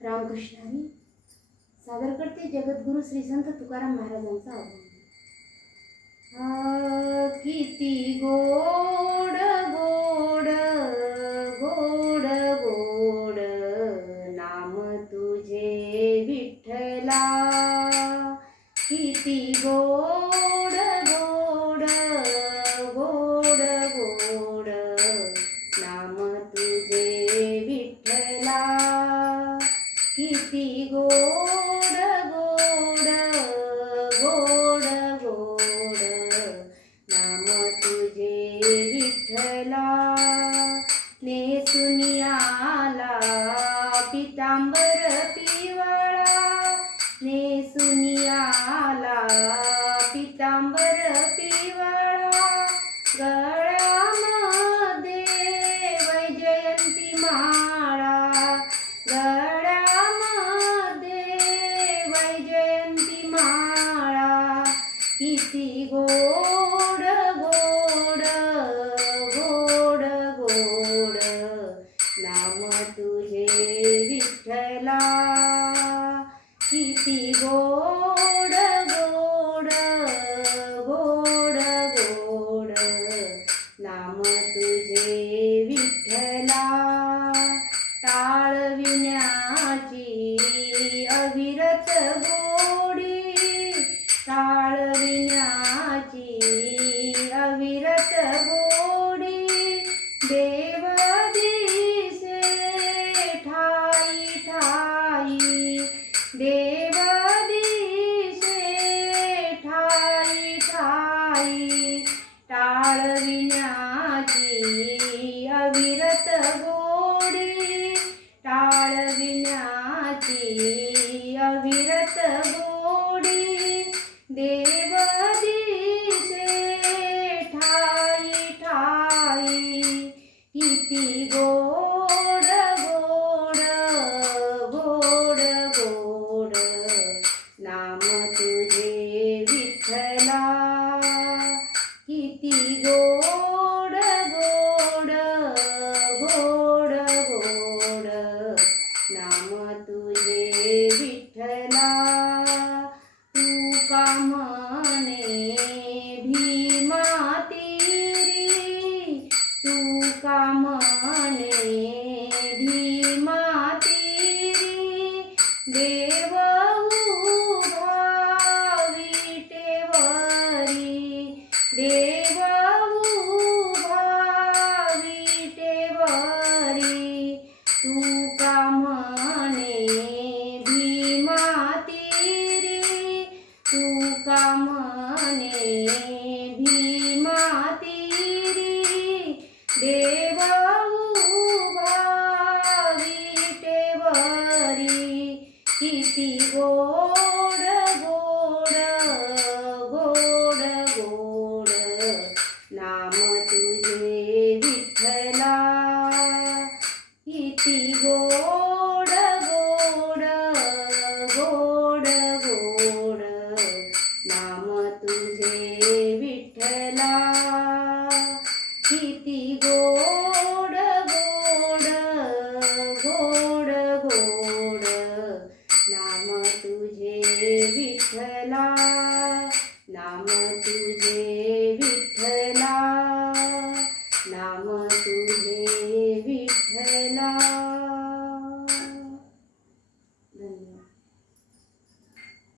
रामकृष्ण हरी सादर करते जगद्गुरु श्री संत तुकाराम महाराजांचा अभंग। किती गोड गोड गोड गोड नाम तुझे विठ्ठला, किती गोड गोड गोड गोड नाम तुझे विठ्ठला, किती गोड गोड गोड गोड नाम तुझे विठ्ठला। नेसून आला पितांबर पिवळा, नेसून आला पितांबर पिवळा, गळ्यामध्ये वैजयंती माळा, गळ्यामध्ये वैजयंती माळा, किती गोड गोड गोड गोड नाम तुझे विठ्ठला, किती गोड गोड गोड गोड नाम तुझे विठ्ठला। टाळविण्याची अविरत गोडी, टाळविण्याची अविरत गोडी, देव दिसे ठाई ठाई, देव दिसे ठाई ठाई, टाळविण्याची अविरत गोडी, टाळविण्याची अविरत गोडी, देव दिसे ठाई ठाई, किती गोड गोड गोड गोड नाम तुझे विठ्ठला, किती गोड गोड गोड गोड नाम तुझे विठ्ठला। तुका म्हणे भीमा तीरी, तुका म्हणे भीमा तीरी, देव उभा विटेवरी, देव उभा विटेवरी, तुका म्हणे भीमा तीरी, तुका म्हणे भीमा तीरी, देव उभा विटेवरी, किती गोड गोड गोड गोड नाम तुझे विठ्ठला, किती गोड गोड गोड गोड नाम तुझे विठ्ठला, किती गोड गोड गोड गोड नाम तुझे विठ्ठला, नाम तुझे विठ्ठला, नाम तुझे विठ्ठला। धन्यवाद।